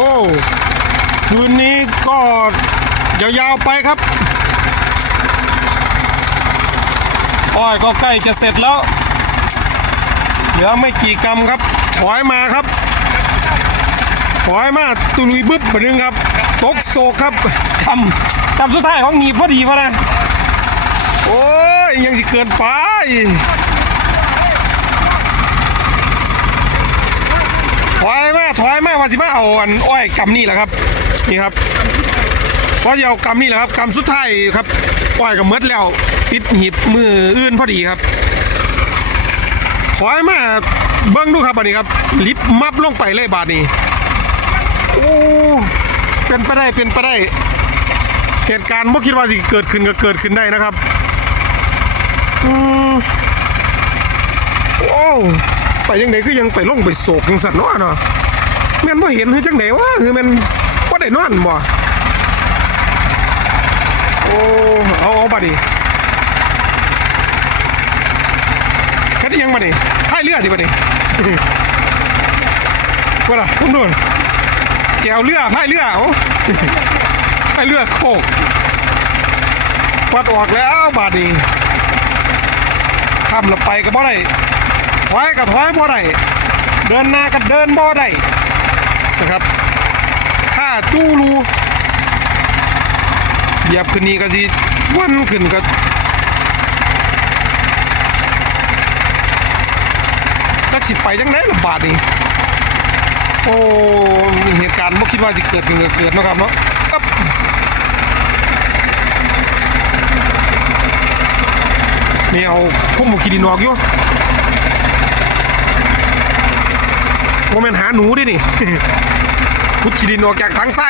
อ้คืนนี้ก็ยาวๆไปครับอ้อยก็ใกล้จะเสร็จแล้ว เหลือไม่กี่กรัมครับ ถอยมาครับ ถอยมาตุลุยบึ๊บมานึงครับ ตกโศกครับทำทำสุดท้ายของหนีบพอดีพอนะ โอ้ย ยังสิเกินไปถอยมา ถอยมาว่าสิมาเอาอันอ้อยกำนี่แหละครับ นี่ครับเพราะจะเอากำนี่แหละครับกำสุดท้ายครับอ้อยก็หมดแล้วปิดหีบมืออื่นพอดีครับถอยมาเบิ้งดูครับบัดนี้ครับ ลิฟต์มับลงไปเลยบาดนี้โอ้เป็นไปได้เป็นไปได้เหตุการณ์ไม่คิดว่าสิเกิดขึ้นก็เกิดขึ้นได้นะครับอืมโอ้ไปยังไงก็ยังไปลงไปโศกจังสันเนาะเนาะ แม่นว่เห็นคือจังไหนวะคือแมันว่ได้นอนบ่โอ้เอาเอาบัดนี้แค่นี้ยังบัดนี้พายเรือสิบัดนี้ว่าล่ะคุณดูแจวเรือพายเรือโอ้พายเรือโคกวัดออกแล้วบาดนี้ข้ามลงไปก็บ่ได้ถอยก็ถอยบ่ได้เดินหน้าก็เดินบ่ได้ นะครับถ้าจู้รูเหยียบขึ้นนี้ก็สิวันขึ้นก็ก็สิไปจังไดล่ะบาดนี้โอ้มีเหตุการณ์ไม่คิดว่าจะเกิดขึ้นเกิดนะครับเนาะอ๊บนี่เอาคุ้มหมูขีดินออกอยู่โมเมนหาหนูดินี่ พุดขีดินออกจากทางไส้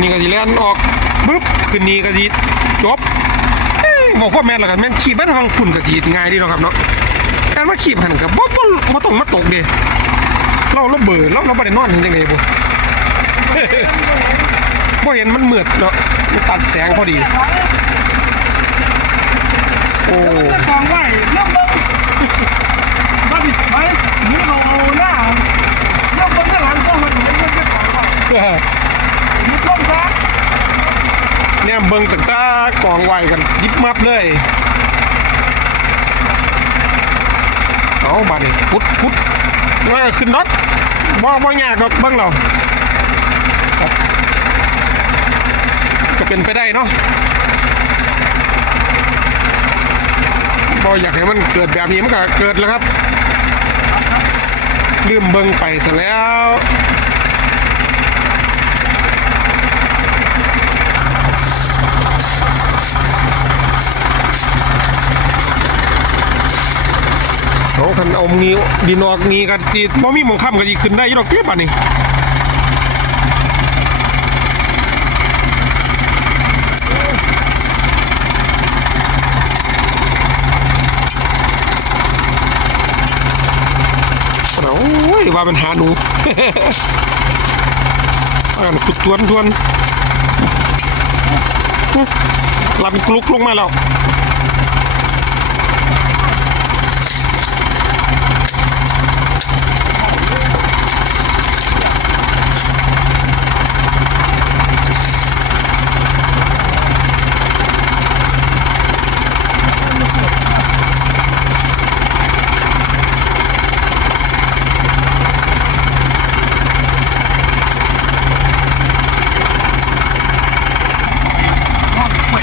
นี่ก็สิแล่นออกปึ๊บขึ้นนี่ก็สิจบบอกว่าแม่นละกันแม่นขี่บ้านทางฝุ่นกับจีง่ายดีเนาะครับเนาะการมาขี่หันกับบ่บ่บ่ต้องมาตกเด้เราเราเบื่อเราเราบ่ได้นอนจังไดบ่บ่เห็นมันมืดเนาะตัดแสงพอดี โอ้ กองไหวเริ่มเบิ้งบ้าบิดไปนี่เราเอาหน้าเริ่มเบิ้งข้างหลังก็มันเห็นมันจะของว่า ยึดล่มซะเนี่ยเบิ่งตั้งแตากองไว้กันยิบมับเลย เอาบาดนี้พุดพุดว่าขึ้นรถบ่บ่ยากดอกเบิ่งเราก็เป็นไปได้เนาะบออยากให้มันเกิดแบบนี้มันก็เกิดแล้วครับ ลืมเบิ่งไปซะแล้ว โอ้คันเอางี้ดินออกงี้กันจีบ่มีมองค่ำก็สิขึ้นได้ยู่ดอกเก็บอะนี่ยว่าเป็นหาหนูอ่านขุดทวนทวนอุ๊ยลำกลุกลงมาแล้ว ไป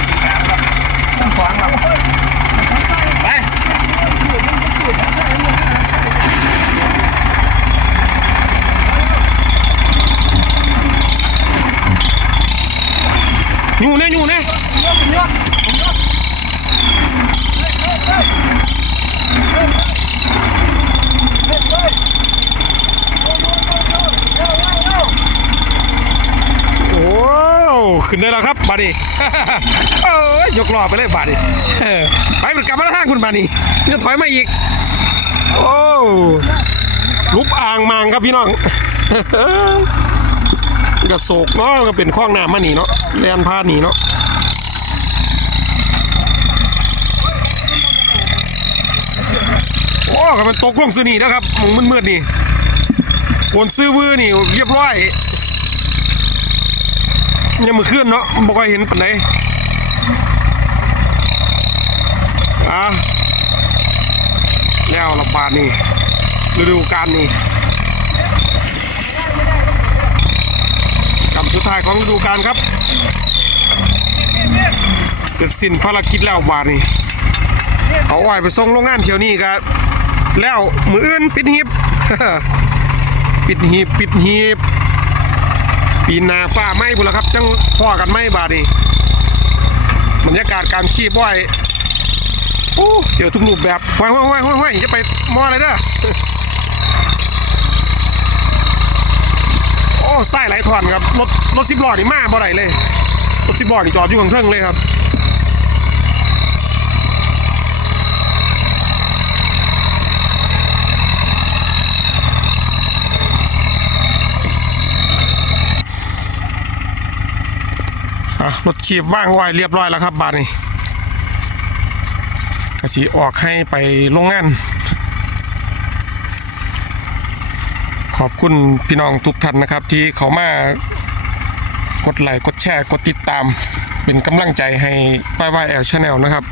อยู่เนี่ยอยู่เนี่ยโอ้ ขึ้นได้แล้วครับบาดนีเอ้ยยกล้อไปเลยบาดนีไปมันกลับมาทางคุณบาดนีจะถอยมาอีก โอ้ลุบอ่างมางครับพี่น้องกระโศกเนาะก็เป็นข้องน้ำมาหนีเนาะแลนพาหนีเนาะโอ้กับมันตกลงซื้อนี่นะครับมองมืดๆนี่โกนซื้อวื้อนี่เรียบร้อย ยังมือขึ้นเนาะบ่ค่อยเห็นปานใดอะแล้วระบาดนี่ฤดูกาลนี่กับสุดท้ายของฤดูกาลครับเสร็จสิ้นภารกิจแล้วบาทนี่เอาอ้อยไปส่งโรงงานเที่ยวนี้ก็แล้วมืออื่นปิดหีบปิดหีบปิดหีบ ปีนาฟ้าไหมบุและครับ จังพ่อกันไหมบาดีบรรยากาศการขี่อ้อยโอ้เจอทุกรูปแบบห้อยห้อยห้อยห้อยห้อยจะไปมออะไรเด้อโอ้ไส้ไหลถอนครับรถรถสิบล้อนี่มาบ่ได้เลยรถสิบล้อนี่จอดอยู่ข้างเครื่องเลยครับ อะรถขีบว่างไว้เรียบร้อยแล้วครับบาทนี้กระสีออกให้ไปโรงงาน ขอบคุณพี่น้องทุกท่านนะครับ ที่เขามากดไลค์กดแชร์กดติดตาม เป็นกำลังใจให้ YYL Channel นะครับ